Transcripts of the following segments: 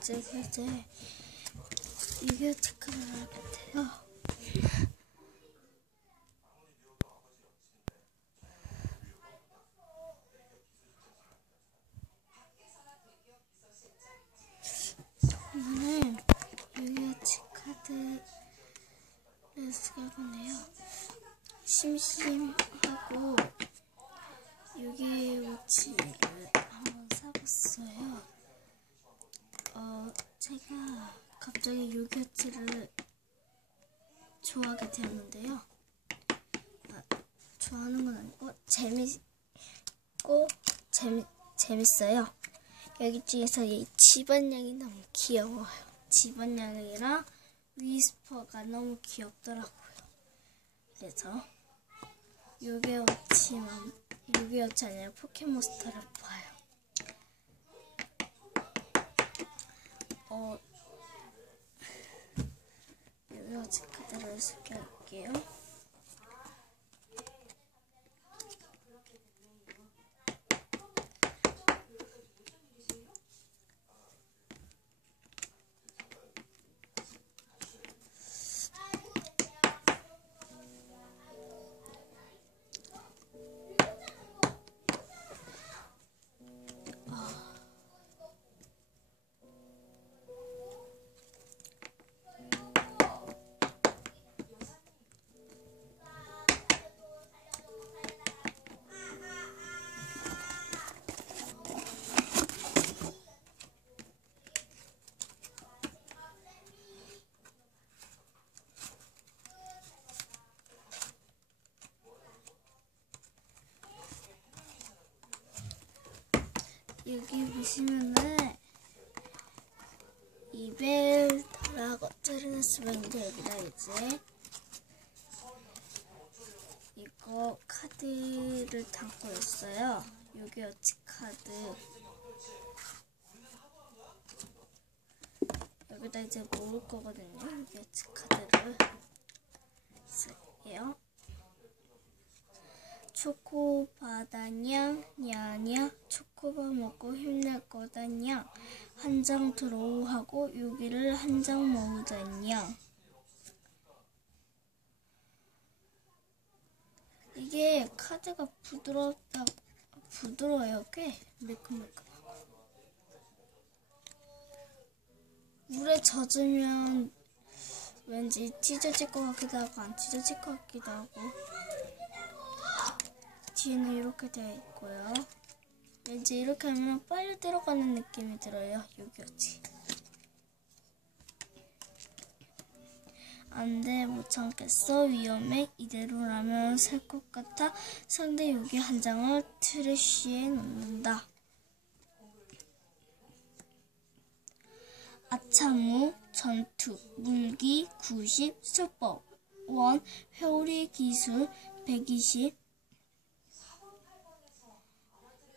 제가 이제 이게 할 건데요. 오늘 유효치 카드를 쓰게 건데요. 심심하고 유기워치를 한번 사봤어요. 어, 제가 갑자기 유기워치를 좋아하게 되었는데요. 아, 좋아하는 건 아니고 재밌고 재미 재밌어요. 여기 중에서 이 집안양이 너무 귀여워요. 집안양이랑 위스퍼가 너무 귀엽더라고요. 그래서 유개워치만 유개워치 아니라 포켓몬스터를 봐요. 어 유개워치 카드를 소개할게요. 여기 보시면은 이벨 다라고 자르는 있는데 여기다 이제 이거 카드를 담고 있어요. 여기 어치 카드 여기다 이제 모을 거거든요. 여기 어치 카드를 쓸게요. 초코바다냥 야냐? 초코바 먹고 힘낼 거다냥 한장 들어오 하고 여기를 한 장 모으다냥 이게 카드가 부드럽다 부드러워요 꽤? 매끈매끈하고. 물에 젖으면 왠지 찢어질 것 같기도 하고 안 찢어질 것 같기도 하고 뒤에는 이렇게 되어 있고요. 왠지 이렇게 하면 빨리 들어가는 느낌이 들어요. 여기였지. 안돼 못 참겠어 위험해 이대로라면 살 것 같아 상대 여기 한 장을 트래쉬에 넣는다 아차무 전투 물기 90 수법 원 회오리 기술 120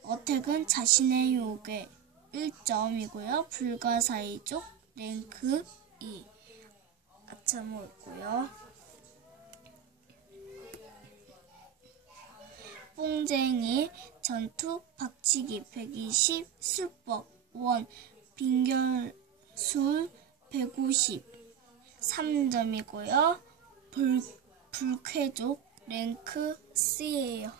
어택은 자신의 요괴 1점이고요. 불가사의족 랭크 2 아차모 있고요. 뽕쟁이 전투 박치기 120 술법 1 빙결술 150 3점이고요. 불, 불쾌족 랭크 C예요.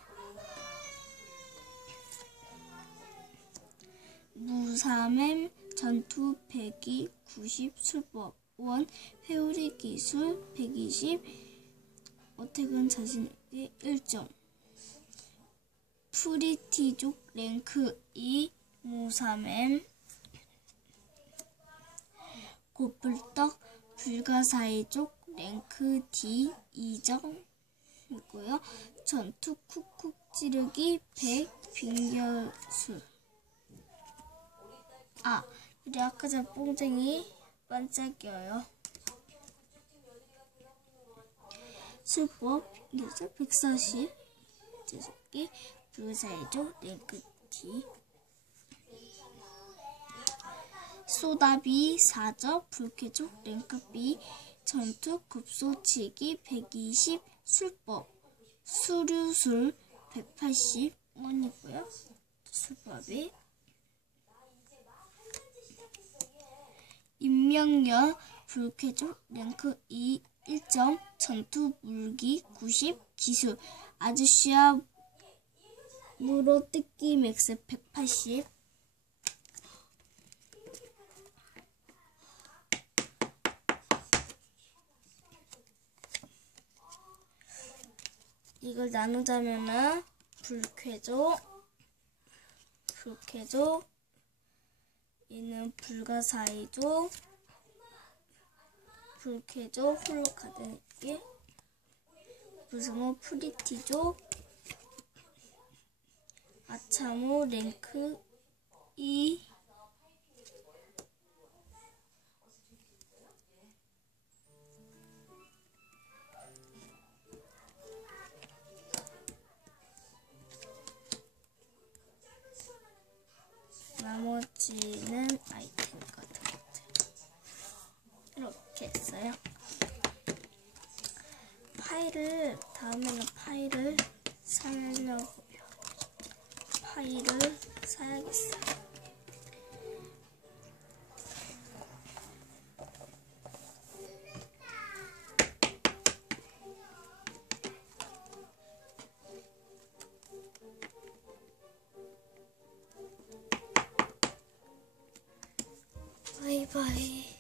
무사맴 전투 102 90 술법 원 회오리 기술 120 어택은 자신에게 1점 프리티족 랭크 2 무사맴 고불떡 불가사의족 랭크 D 2점이고요. 전투 쿡쿡 찌르기 100 빙결술 아, 그리고 아까 전 뽕쟁이 반짝여요. 술법 이래서 140 제석기 불사해줘 랭크티 소다비 4점 불쾌족 랭크비 전투 급소치기 120 술법 수류술 180원이고요. 술법이 인명력 불쾌족 랭크 2 1점 전투 물기 90 기술. 아저씨와 물어뜯기 맥스 180 이걸 나누자면은 불쾌족 불쾌족 얘는 불가사의족 불쾌족 홀로 가득이 무승호 프리티족 아차모 랭크 2 파일을 다음에는 파일을 사려고요. 파일을 사야겠어요. 바이바이.